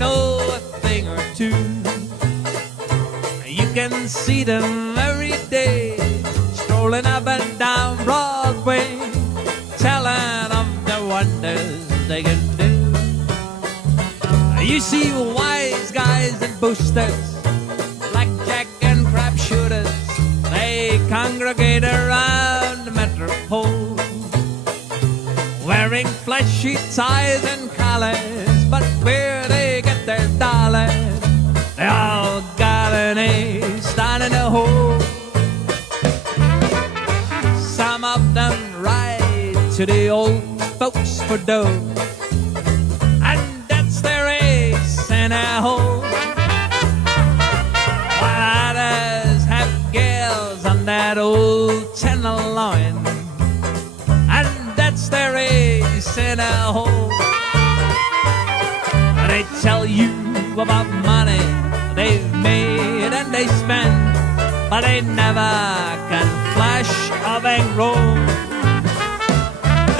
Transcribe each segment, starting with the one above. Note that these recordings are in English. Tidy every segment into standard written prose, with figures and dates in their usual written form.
know a thing or two. You can see them every day, strolling up and down Broadway, telling of the wonders they can do. You see wise guys and boosters, blackjack and crap shooters, they congregate around the metropole, wearing flashy ties and collars, but where they get their dollars, they all got an ace down in the hole. Some of them ride to the old folks for dough, and that's their ace in a hole. While others have gals on that old tenderloin, and that's their ace in a hole. They tell you about money they've made and they spend, but they never can flash a bankroll.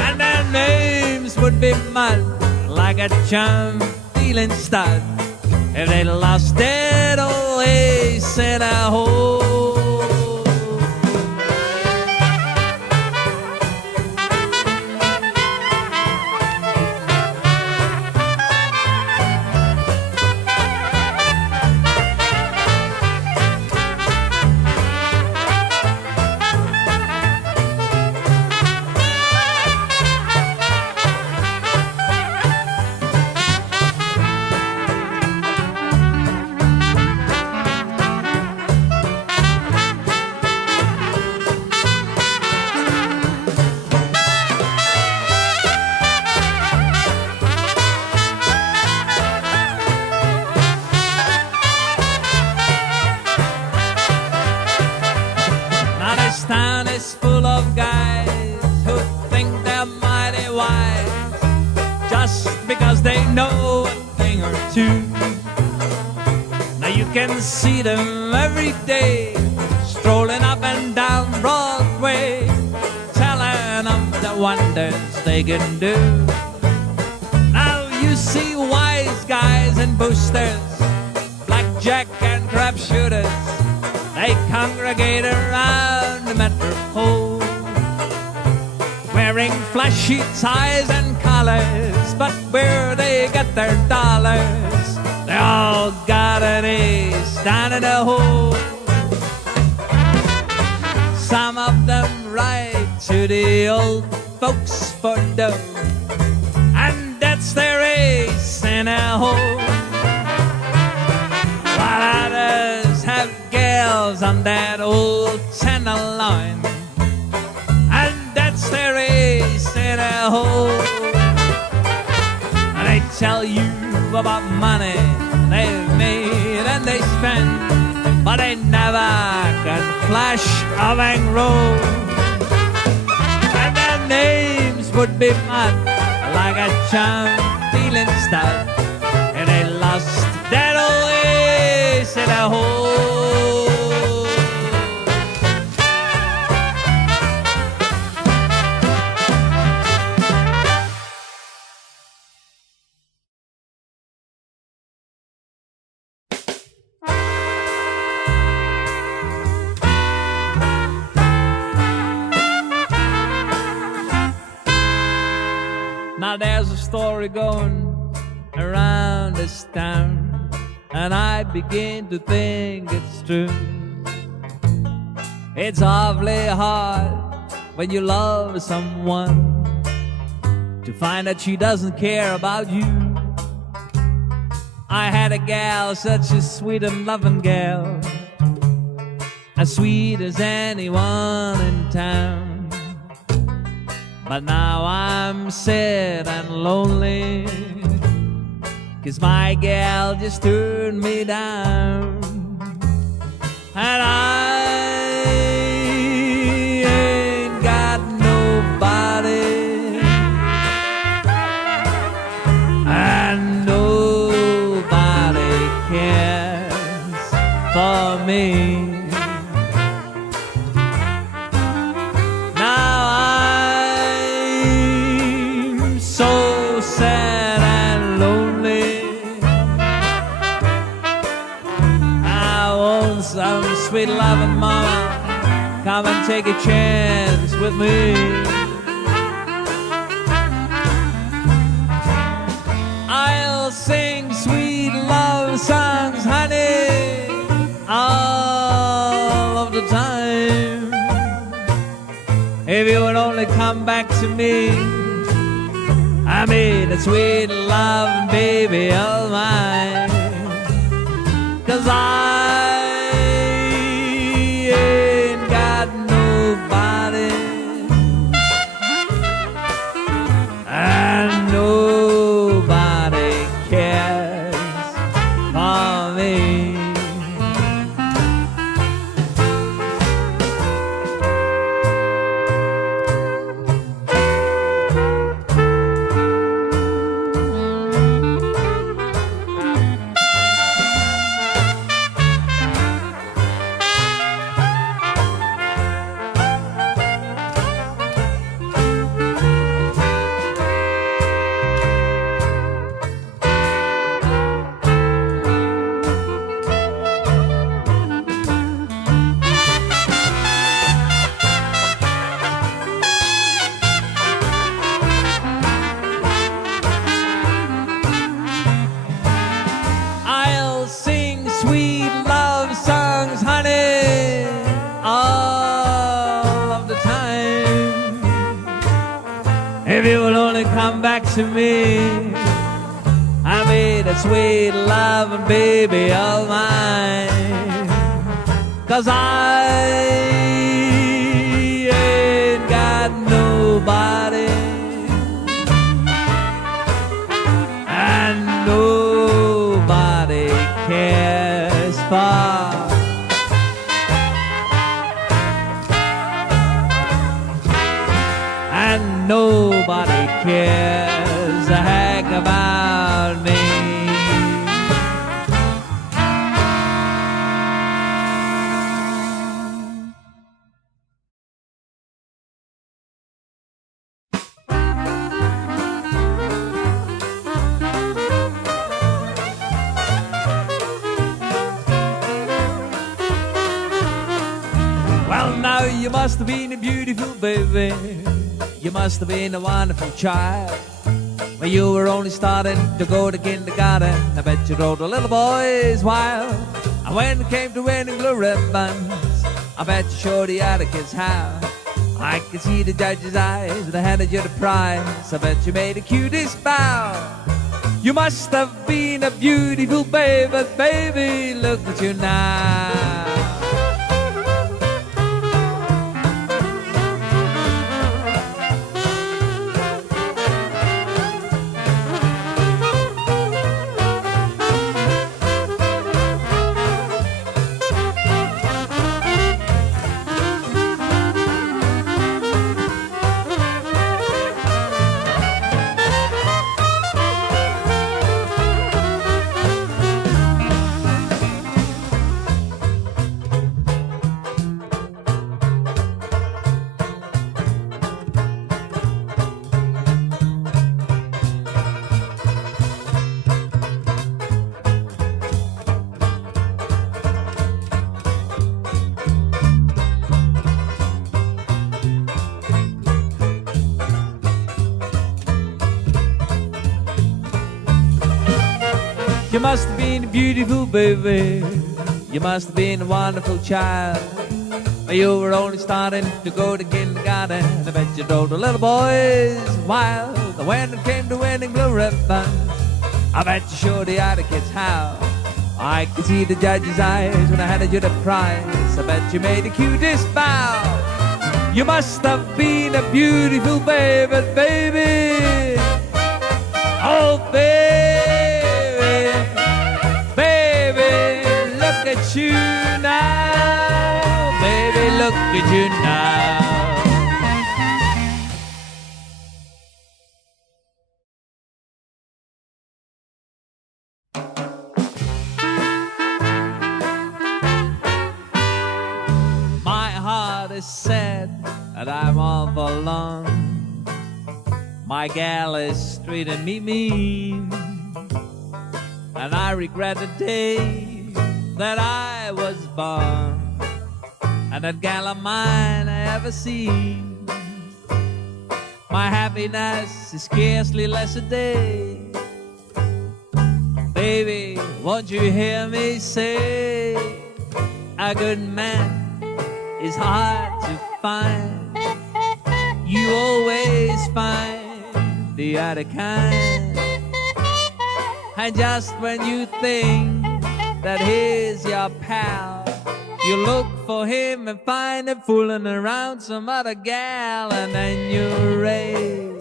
And their names would be mud like a charm dealing stud if they lost it old ace in a hole. Know a thing or two. Now you can see them every day, strolling up and down Broadway, telling of the wonders they can do. Now you see wise guys and boosters, blackjack and crap shooters, they congregate around the metropole, wearing flashy ties and collars, but where they get their dollars, they all got an ace down in a hole. Some of them ride to the old folks for dough, and that's their ace in a hole. While others have gals on that old tenderloin, and that's their ace in a hole. And they tell you about money they've made and they spend, but they never can flash a bankroll. And their names would be mud like a charm dealing stud if they lost that old ace in a hole. Now there's a story going around this town, and I begin to think it's true. It's awfully hard when you love someone to find that she doesn't care about you. I had a gal, such a sweet and loving gal, as sweet as anyone in town. But now I'm sad and lonely, 'cause my gal just turned me down. And I ain't got nobody, and nobody cares for me. sweet loving mama, come and take a chance with me. I'll sing sweet love songs, honey, all of the time. If you would only come back to me, I mean a sweet love baby of mine. 'Cause I ain't got nobody, and nobody cares for me. If you will only come back to me, I made a sweet loving baby of mine. 'Cause I ain't got nobody, and nobody cares for. And nobody cares a heck about me. Well, now you must have been a beautiful baby. You must have been a wonderful child. When you were only starting to go to kindergarten, I bet you rode the little boys wild. And when it came to winning blue ribbons, I bet you showed the other kids how. I could see the judge's eyes when they handed you the prize. I bet you made the cutest bow. You must have been a beautiful baby, but baby, look at you now. You must have been a beautiful baby. You must have been a wonderful child. But you were only starting to go to kindergarten. I bet you drove the little boys wild. And when it came to winning blue ribbons, I bet you showed the other kids how. I could see the judge's eyes when I handed you the prize. I bet you made the cutest bow. You must have been a beautiful baby, baby. Oh, baby. Look at you now, baby, look at you now. My heart is sad and I'm all alone. My gal is treating me mean, and I regret the day that I was born. and that gal of mine I ever seen. My happiness is scarcely less a day. Baby, won't you hear me say, a good man is hard to find. You always find the other kind. And just when you think that he's your pal, you look for him and find him fooling around some other gal. And then you rave,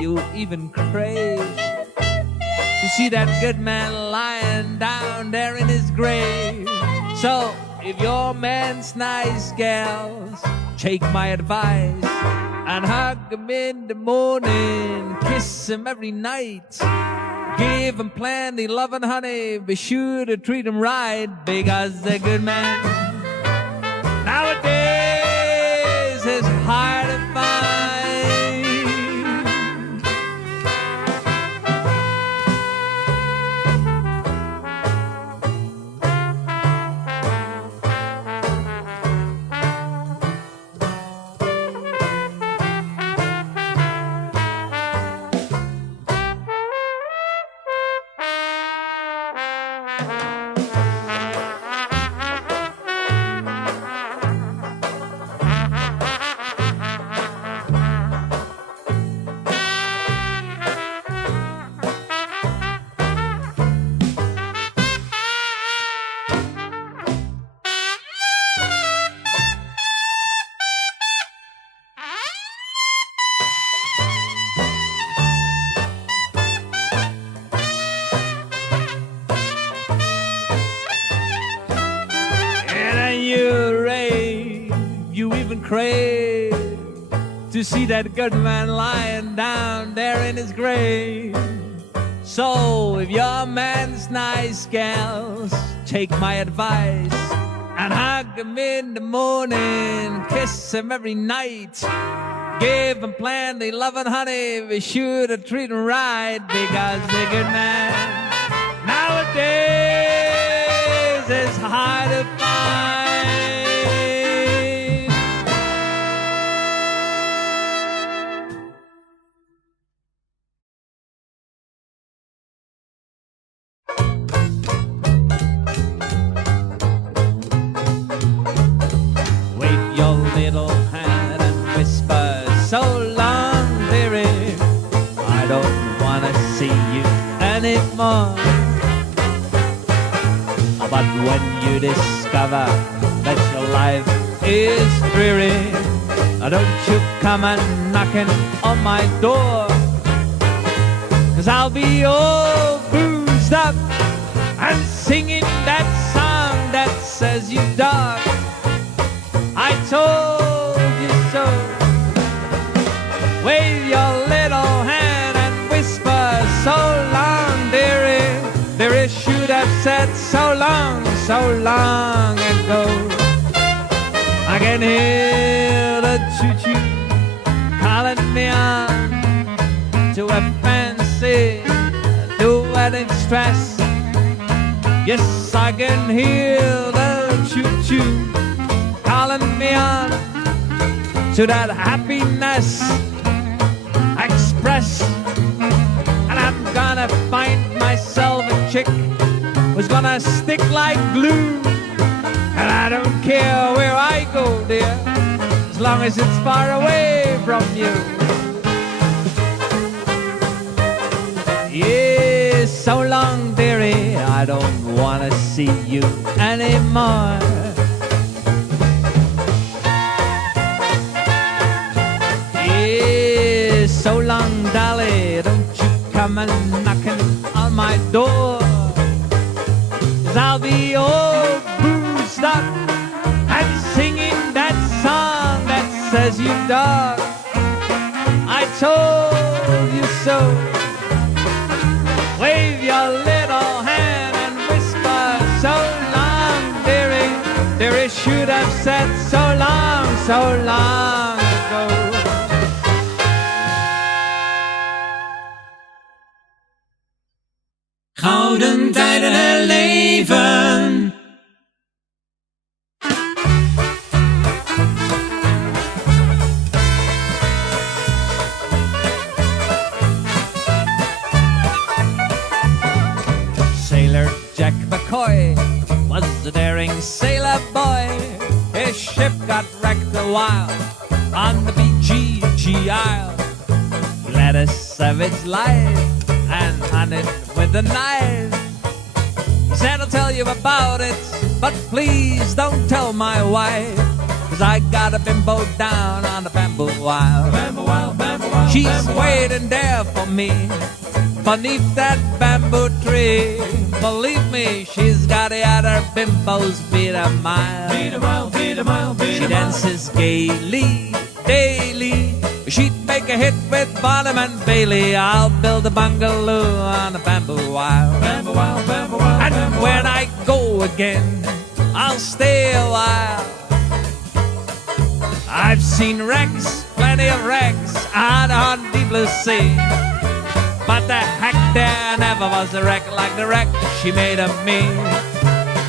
you even crave to see that good man lying down there in his grave. So if your man's nice, gals, take my advice and hug him in the morning, kiss him every night, give him plenty love and honey, be sure to treat him right, because the good man nowadays is hard to find. Crave to see that good man lying down there in his grave. So if your man's nice, gals, take my advice and hug him in the morning, kiss him every night, give him plenty love and honey, be sure to treat him right, because the good man nowadays is hard to find. Little hand and whisper, so long, dearie, I don't want to see you anymore. But when you discover that your life is dreary, don't you come and knocking on my door, 'cause I'll be all boozed up and singing that song that says you dog, I told you so. Wave your little hand and whisper, so long, dearie. Dearie should have said so long ago. I can hear the choo-choo calling me on to a fancy new wedding dress. Yes, I can hear the choo-choo calling me on to that happiness express. And I'm gonna find myself a chick who's gonna stick like glue. And I don't care where I go, dear, as long as it's far away from you. Yeah, so long, dearie, I don't wanna see you anymore. So long, dolly, don't you come and knocking on my door, 'cause I'll be all boozed up and singing that song that says you dog, I told you so. Wave your little hand and whisper, so long, dearie. Dearie should have said so long ago. Gouden tijden herleven. Sailor Jack McCoy was a daring sailor boy. His ship got wrecked a while on the B.v.d.M. Isle. He led a savage life and hunted with a knife. He said, I'll tell you about it, but please don't tell my wife, 'cause I got a bimbo down on the bamboo isle. She's waiting there for me beneath that bamboo tree. Believe me, she's got the other bimbos beat a mile. She dances gaily, daily. She'd make a hit with Bonham and Bailey. I'll build a bungalow on a bamboo isle. And when I go again, I'll stay a while. I've seen wrecks, plenty of wrecks, out on deep blue sea. But the heck, there never was a wreck like the wreck she made of me.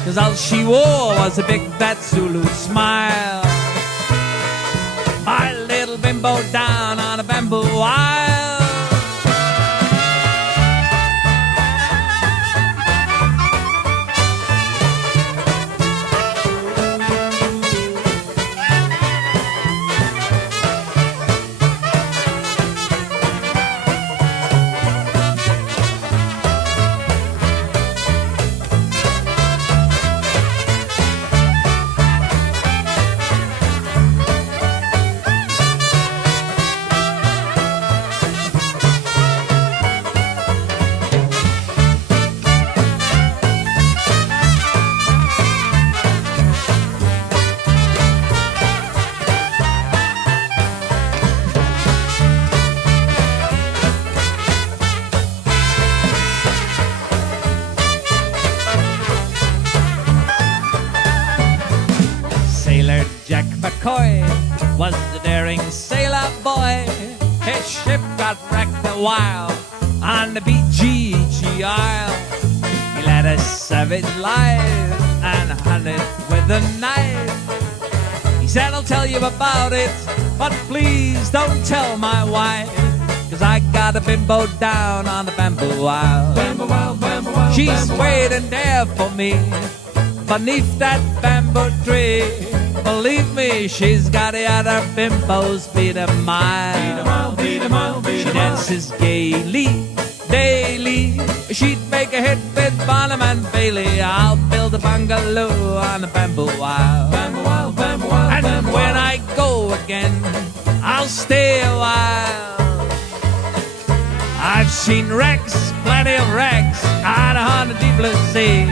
'Cause all she wore was a big fat Zulu smile. My little bimbo down on a bamboo isle. Jack McCoy was the daring sailor boy. His ship got wrecked a while on the B.v.d.M. Isle. He led a savage life and hunted with a knife. He said, I'll tell you about it, but please don't tell my wife, 'cause I got a bimbo down on the bamboo isle. She's waiting there for me beneath that bamboo tree. Believe me, she's got the other bimbos beat a mile. She dances gaily, daily. She'd make a hit with Bonham and Bailey. I'll build a bungalow on the bamboo isle. And when I go again, I'll stay a while. I've seen wrecks, plenty of wrecks, out on the deep blue sea.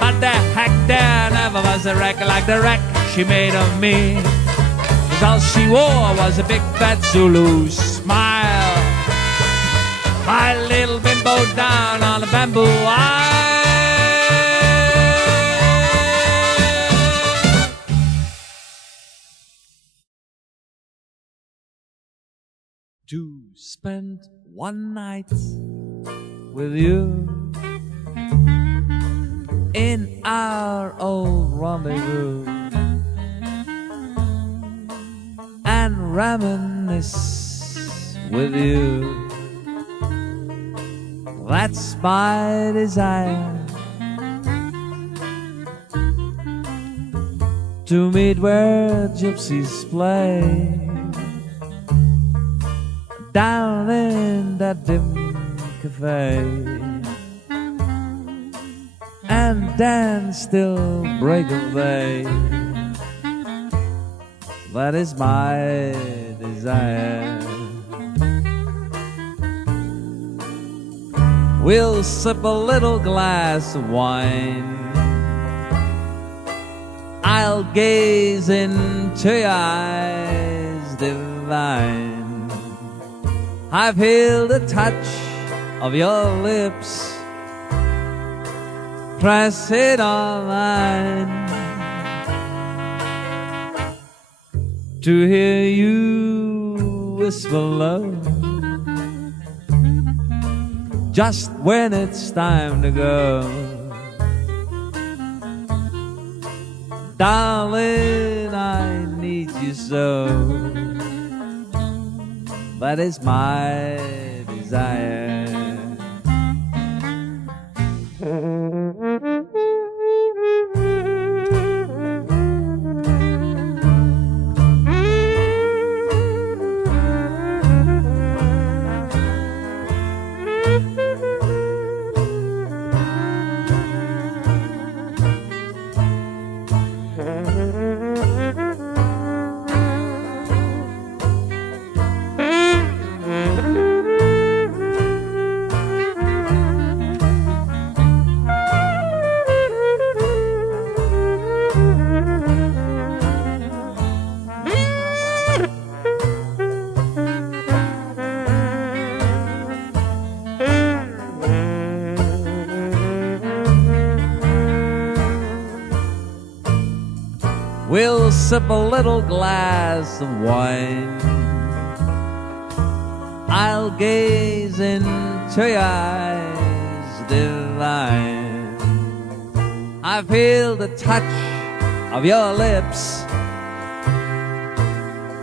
But the heck, there never was a wreck like the wreck she made of me. 'Cause all she wore was a big fat Zulu smile. My little bimbo down on the bamboo isle. To spend one night with you in our old rendezvous and reminisce with you. That's my desire, to meet where gypsies play, down in that dim cafe, and dance till break of day. That is my desire. We'll sip a little glass of wine. I'll gaze into your eyes divine. I've felt the touch of your lips, press it on mine, to hear you whisper love, just when it's time to go. Darling, I need you so. That is my desire. we'll sip a little glass of wine. I'll gaze into your eyes divine. I feel the touch of your lips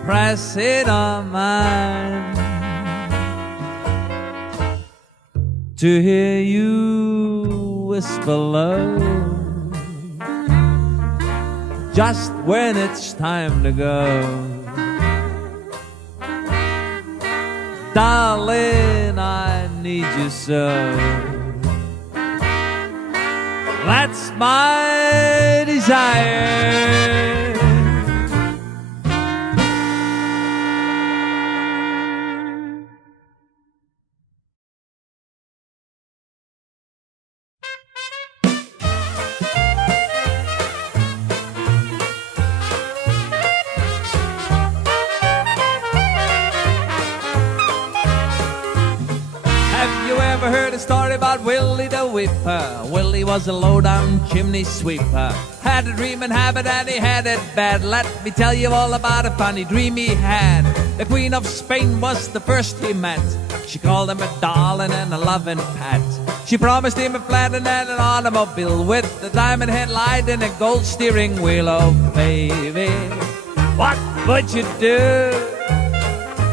pressing on mine. To hear you whisper low just when it's time to go. Darling, I need you so. That's my desire. Heard a story about Willie the Whipper. Willie was a low-down chimney sweeper. Had a dreaming habit and he had it bad. Let me tell you all about a funny dream he had. The Queen of Spain was the first he met. She called him a darling and a loving pat. She promised him a flat and an automobile with a diamond headlight and a gold steering wheel. Oh baby, what would you do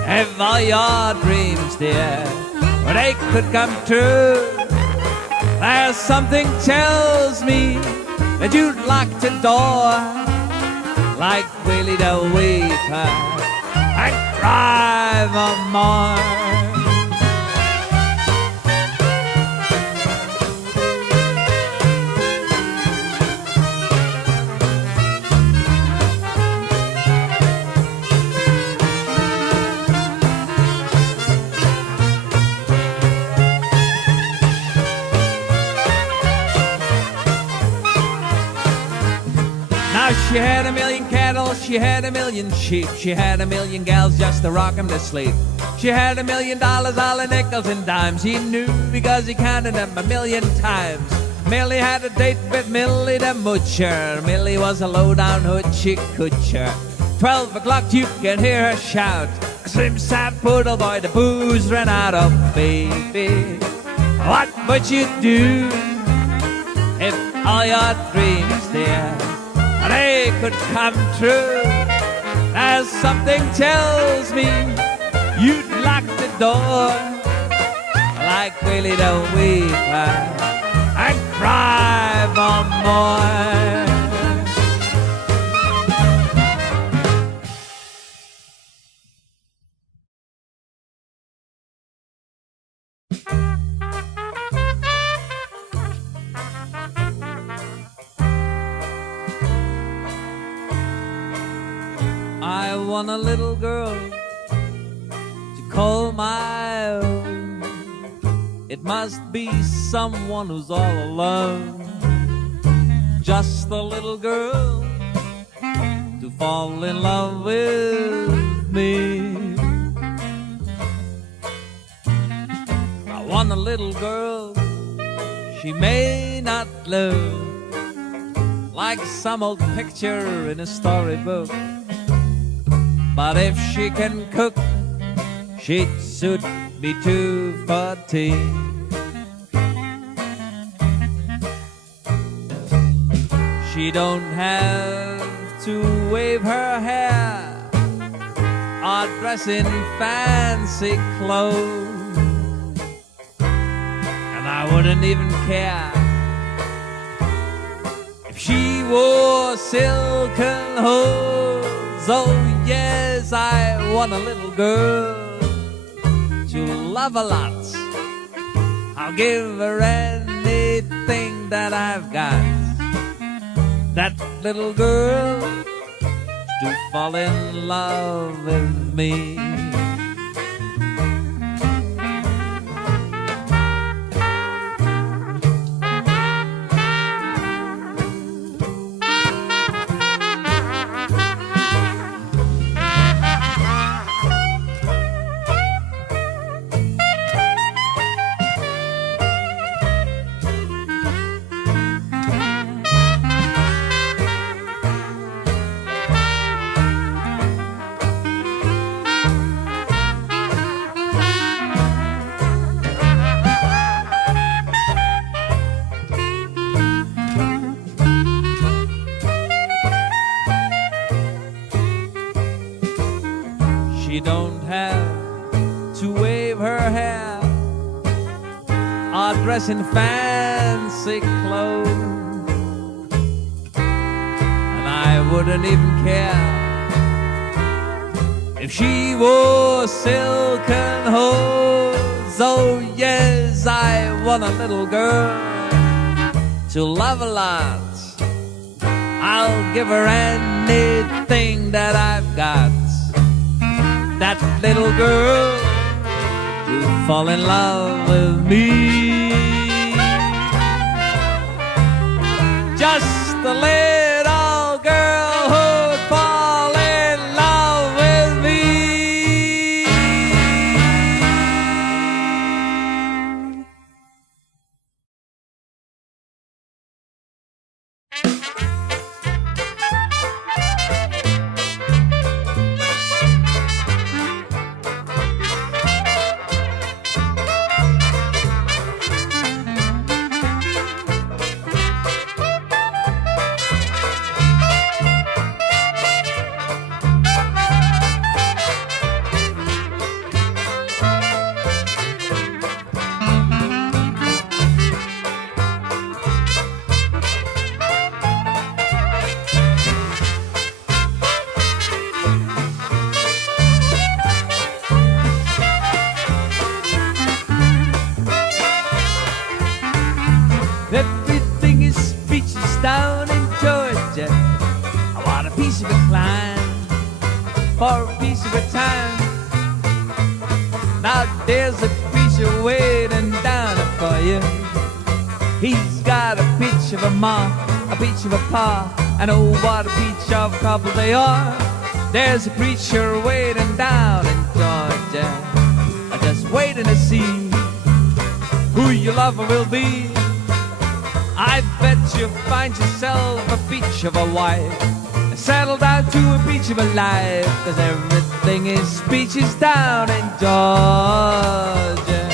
if all your dreams, dear, well, they could come true? There's something tells me that you'd lock the door like Willie the Weeper and cry for more. She had a million cattle, she had a million sheep, she had a million gals just to rock 'em to sleep. She had $1 million, all in nickels and dimes. He knew because he counted them 1,000,000 times. Millie had a date with Millie the Moocher. Millie was a low-down hoochie coocher. 12 o'clock you can hear her shout, Slim Sam Poodle Boy, the booze ran out. Of baby, what would you do if all your dreams, dear, they could come true? As something tells me you'd lock the door like Willie the Weeper and cry for more. I want a little girl to call my own. It must be someone who's all alone. Just a little girl to fall in love with me. I want a little girl, she may not look like some old picture in a storybook, but if she can cook, she'd suit me too for tea. She don't have to wave her hair or dress in fancy clothes, and I wouldn't even care if she wore silken hose. Oh yes, I want a little girl to love a lot. I'll give her anything that I've got. That little girl to fall in love with me. dress in fancy clothes, and I wouldn't even care if she wore silken hose. Oh yes, I want a little girl to love a lot. I'll give her anything that I've got. That little girl to fall in love with me. Just a little girl who'd fall in love with me. Everything is speeches down in Georgia. I want a piece of a climb for a piece of a time. Now there's a preacher waiting down for you. He's got a peach of a ma, a peach of a pa, and oh what a peach of a couple they are. There's a preacher waiting down in Georgia, just waiting to see who your lover will be. I bet you'll find yourself a peach of a wife, settle down to a peach of a life, 'cause everything is peaches down in Georgia.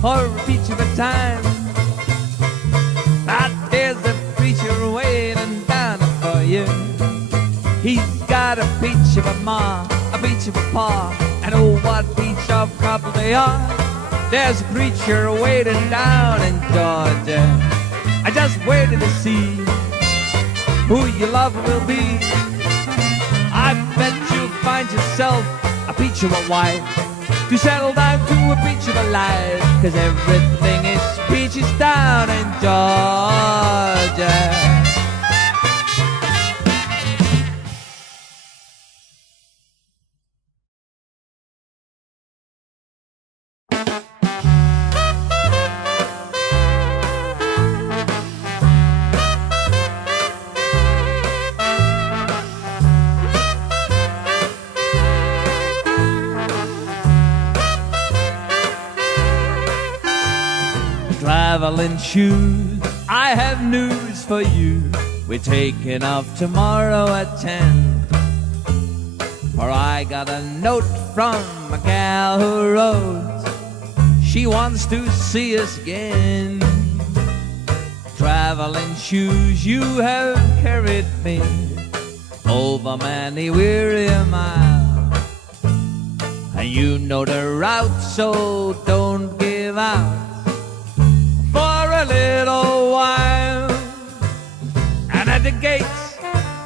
Or a peach of a time. But there's a preacher waiting down for you. He's got a peach of a ma, a peach of a pa, and oh what peach of couple they are. There's a preacher waiting down in Georgia. I just waited to see who your lover will be. I bet you'll find yourself a peach of a wife, to settle down to a peach of a life, 'cause everything is peaches down in Georgia. Travelin Shoes, I have news for you. We're taking off tomorrow at 10. For I got a note from a gal who wrote she wants to see us again. Travelin Shoes, you have carried me over many weary miles, and you know the route, so don't give out for a little while. And at the gates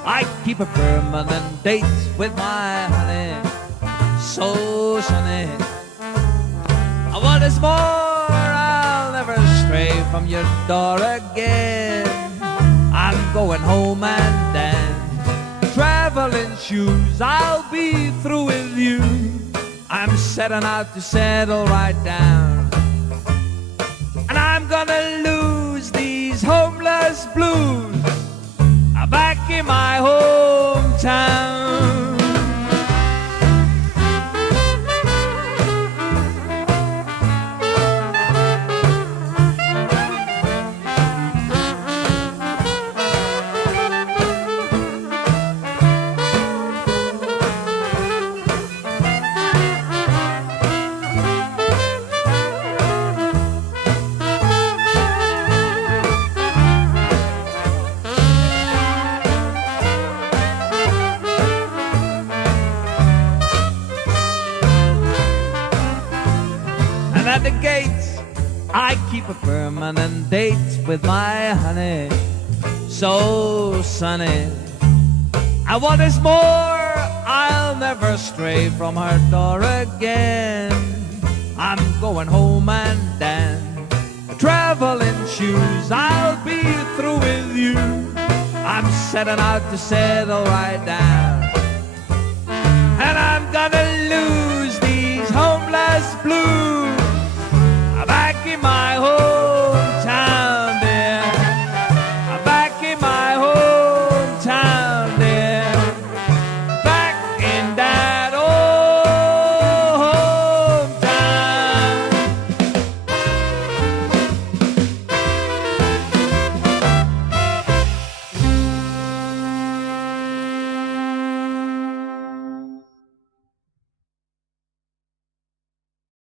I keep a permanent date with my honey, so sunny. What is more, I'll never stray from your door again. I'm going home and then Travelin Shoes, I'll be through with you. I'm setting out to settle right down. And I'm gonna lose these homeless blues back in my hometown. At the gates, I keep a permanent date with my honey, so sunny. And what is more, I'll never stray from her door again. I'm going home and then traveling shoes, I'll be through with you. I'm setting out to settle right down. And I'm gonna lose these homeless blues back in my home.